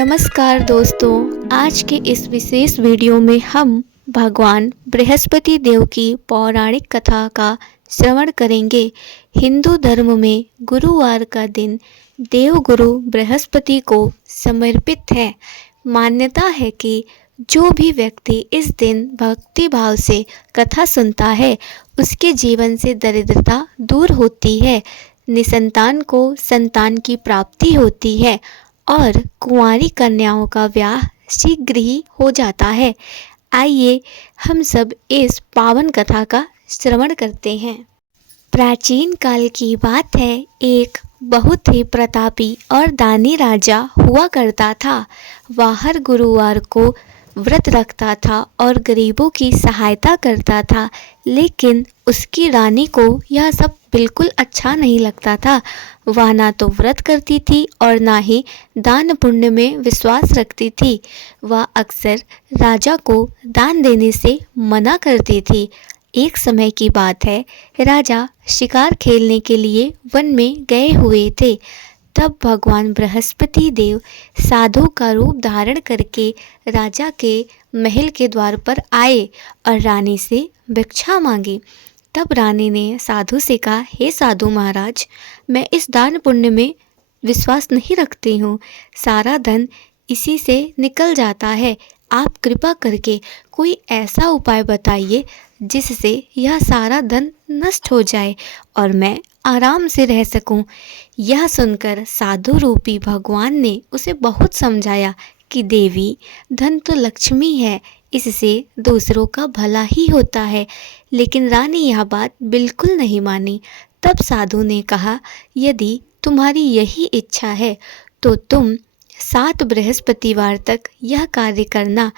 नमस्कार दोस्तों, आज के इस विशेष वीडियो में हम भगवान बृहस्पति देव की पौराणिक कथा का श्रवण करेंगे। हिंदू धर्म में गुरुवार का दिन देवगुरु बृहस्पति को समर्पित है। मान्यता है कि जो भी व्यक्ति इस दिन भक्ति भाव से कथा सुनता है, उसके जीवन से दरिद्रता दूर होती है, निसंतान को संतान की प्राप्ति होती है और कुंवारी कन्याओं का ब्याह शीघ्र ही हो जाता है। आइए हम सब इस पावन कथा का श्रवण करते हैं। प्राचीन काल की बात है, एक बहुत ही प्रतापी और दानी राजा हुआ करता था। वह हर गुरुवार को व्रत रखता था और गरीबों की सहायता करता था, लेकिन उसकी रानी को यह सब बिल्कुल अच्छा नहीं लगता था। वह ना तो व्रत करती थी और ना ही दान पुण्य में विश्वास रखती थी। वह अक्सर राजा को दान देने से मना करती थी। एक समय की बात है, राजा शिकार खेलने के लिए वन में गए हुए थे। तब भगवान बृहस्पति देव साधु का रूप धारण करके राजा के महल के द्वार पर आए और रानी से भिक्षा मांगी। तब रानी ने साधु से कहा, हे साधु महाराज, मैं इस दान पुण्य में विश्वास नहीं रखती हूँ। सारा धन इसी से निकल जाता है। आप कृपा करके कोई ऐसा उपाय बताइए जिससे यह सारा धन नष्ट हो जाए और मैं आराम से रह सकूं। यह सुनकर साधु रूपी भगवान ने उसे बहुत समझाया कि देवी, धन तो लक्ष्मी है, इससे दूसरों का भला ही होता है। लेकिन रानी यह बात बिल्कुल नहीं मानी। तब साधु ने कहा, यदि तुम्हारी यही इच्छा है तो तुम 7 बृहस्पतिवार तक यह कार्य करना।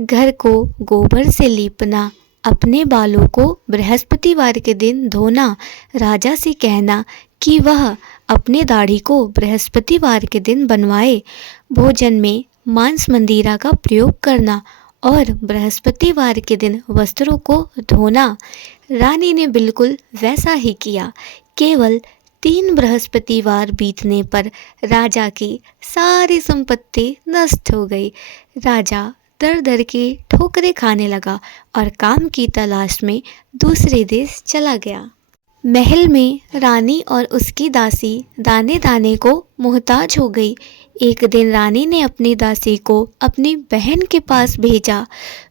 घर को गोबर से लीपना, अपने बालों को बृहस्पतिवार के दिन धोना, राजा से कहना कि वह अपने दाढ़ी को बृहस्पतिवार के दिन बनवाए, भोजन में मांस मंदिरा का प्रयोग करना और बृहस्पतिवार के दिन वस्त्रों को धोना। रानी ने बिल्कुल वैसा ही किया। केवल 3 बृहस्पतिवार बीतने पर राजा की सारी संपत्ति नष्ट हो गई। राजा दर दर की ठोकरें खाने लगा और काम की तलाश में दूसरे देश चला गया। महल में रानी और उसकी दासी दाने दाने को मोहताज हो गई। एक दिन रानी ने अपनी दासी को अपनी बहन के पास भेजा,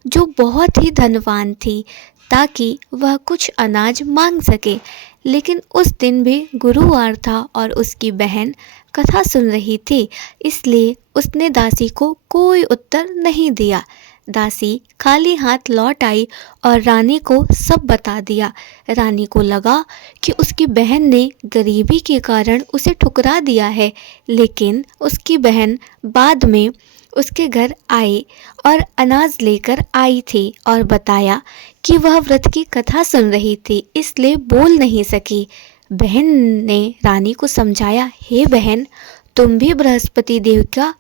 जो बहुत ही धनवान थी, ताकि वह कुछ अनाज मांग सके। लेकिन उस दिन भी गुरुवार था और उसकी बहन कथा सुन रही थी, इसलिए उसने दासी को कोई उत्तर नहीं दिया। दासी खाली हाथ लौट आई और रानी को सब बता दिया। रानी को लगा कि उसकी बहन ने गरीबी के कारण उसे ठुकरा दिया है, लेकिन उसकी बहन बाद में उसके घर आई और अनाज लेकर आई थी और बताया कि वह व्रत की कथा सुन रही थी, इसलिए बोल नहीं सकी। बहन ने रानी को समझाया, हे बहन, तुम भी बृहस्पति देव का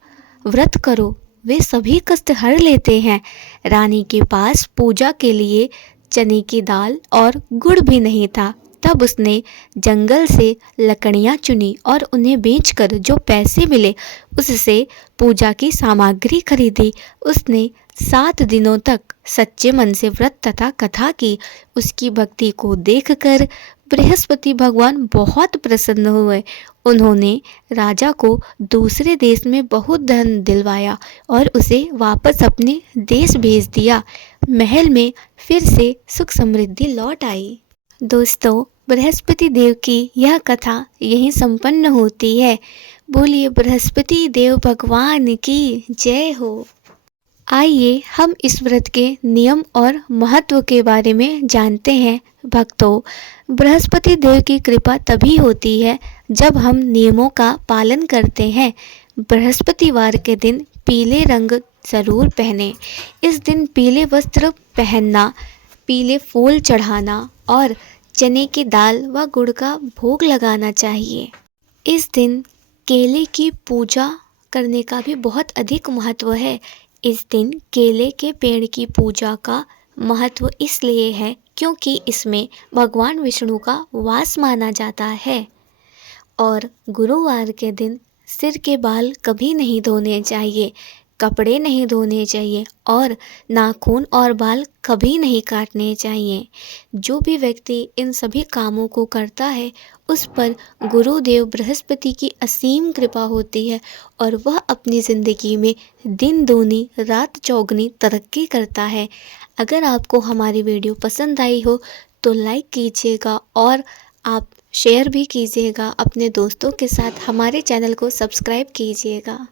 व्रत करो, वे सभी कष्ट हर लेते हैं। रानी के पास पूजा के लिए चने की दाल और गुड़ भी नहीं था। तब उसने जंगल से लकड़ियाँ चुनी और उन्हें बेचकर जो पैसे मिले उससे पूजा की सामग्री खरीदी। उसने 7 दिनों तक सच्चे मन से व्रत तथा कथा की। उसकी भक्ति को देखकर बृहस्पति भगवान बहुत प्रसन्न हुए। उन्होंने राजा को दूसरे देश में बहुत धन दिलवाया और उसे वापस अपने देश भेज दिया। महल में फिर से सुख समृद्धि लौट आई। दोस्तों, बृहस्पति देव की यह कथा यहीं संपन्न होती है। बोलिए बृहस्पति देव भगवान की जय हो। आइए हम इस व्रत के नियम और महत्व के बारे में जानते हैं। भक्तों, बृहस्पति देव की कृपा तभी होती है जब हम नियमों का पालन करते हैं। बृहस्पतिवार के दिन पीले रंग ज़रूर पहनें। इस दिन पीले वस्त्र पहनना, पीले फूल चढ़ाना और चने की दाल व गुड़ का भोग लगाना चाहिए। इस दिन केले की पूजा करने का भी बहुत अधिक महत्व है। इस दिन केले के पेड़ की पूजा का महत्व इसलिए है क्योंकि इसमें भगवान विष्णु का वास माना जाता है। और गुरुवार के दिन सिर के बाल कभी नहीं धोने चाहिए, कपड़े नहीं धोने चाहिए और नाखून और बाल कभी नहीं काटने चाहिए। जो भी व्यक्ति इन सभी कामों को करता है उस पर गुरुदेव बृहस्पति की असीम कृपा होती है और वह अपनी ज़िंदगी में दिन दूनी रात चौगुनी तरक्की करता है। अगर आपको हमारी वीडियो पसंद आई हो तो लाइक कीजिएगा और आप शेयर भी कीजिएगा अपने दोस्तों के साथ, हमारे चैनल को सब्सक्राइब कीजिएगा।